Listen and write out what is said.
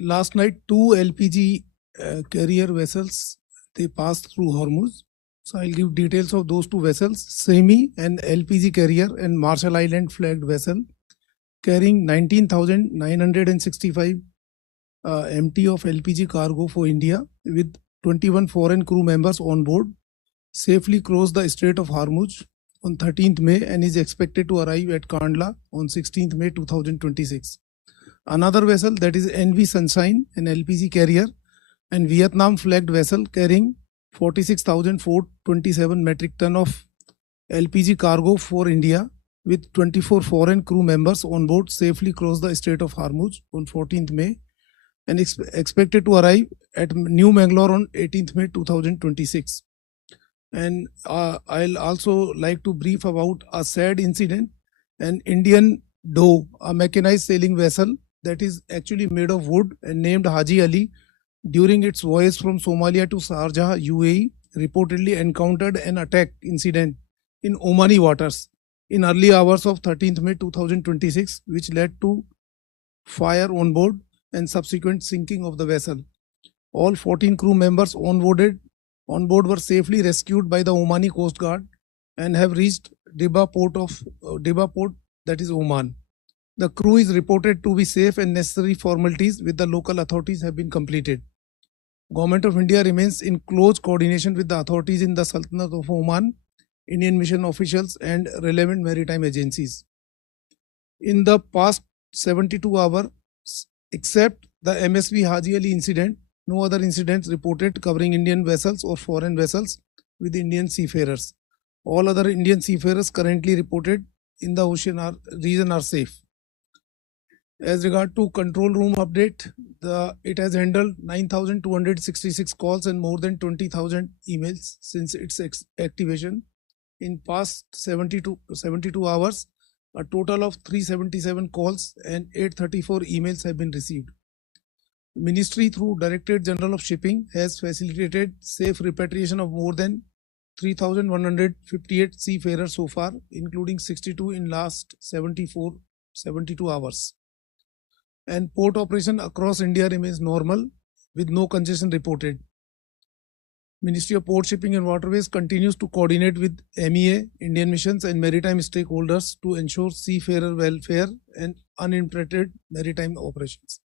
Last night, two LPG carrier vessels, they passed through Hormuz. So I'll give details of those two vessels. Semi, an LPG carrier and Marshall Island flagged vessel carrying 19,965 MT of LPG cargo for India with 21 foreign crew members on board safely crossed the Strait of Hormuz on 13th May and is expected to arrive at Kandla on 16th May 2026. Another vessel, that is NV Sunshine, an LPG carrier and Vietnam flagged vessel carrying 46,427 metric ton of LPG cargo for India with 24 foreign crew members on board safely crossed the Strait of Hormuz on 14th May and expected to arrive at New Mangalore on 18th May 2026. And I'll also like to brief about a sad incident. An Indian Doe, a mechanized sailing vessel that is actually made of wood and named Haji Ali, during its voyage from Somalia to Sharjah, UAE, reportedly encountered an attack incident in Omani waters in early hours of 13th May 2026, which led to fire on board and subsequent sinking of the vessel. All 14 crew members on board were safely rescued by the Omani Coast Guard and have reached Dibba port, that is Oman. The crew is reported to be safe and necessary formalities with the local authorities have been completed. Government of India remains in close coordination with the authorities in the Sultanate of Oman, Indian mission officials and relevant maritime agencies. In the past 72 hours, except the MSV Haji Ali incident, no other incidents reported covering Indian vessels or foreign vessels with Indian seafarers. All other Indian seafarers currently reported in the ocean region are safe. As regard to control room update, it has handled 9,266 calls and more than 20,000 emails since its activation. In past 72 hours, a total of 377 calls and 834 emails have been received. Ministry through Directorate General of Shipping has facilitated safe repatriation of more than 3,158 seafarers so far, including 62 in last 72 hours. And port operation across India remains normal with no congestion reported. Ministry of Port, Shipping and Waterways continues to coordinate with MEA, Indian missions and maritime stakeholders to ensure seafarer welfare and uninterrupted maritime operations.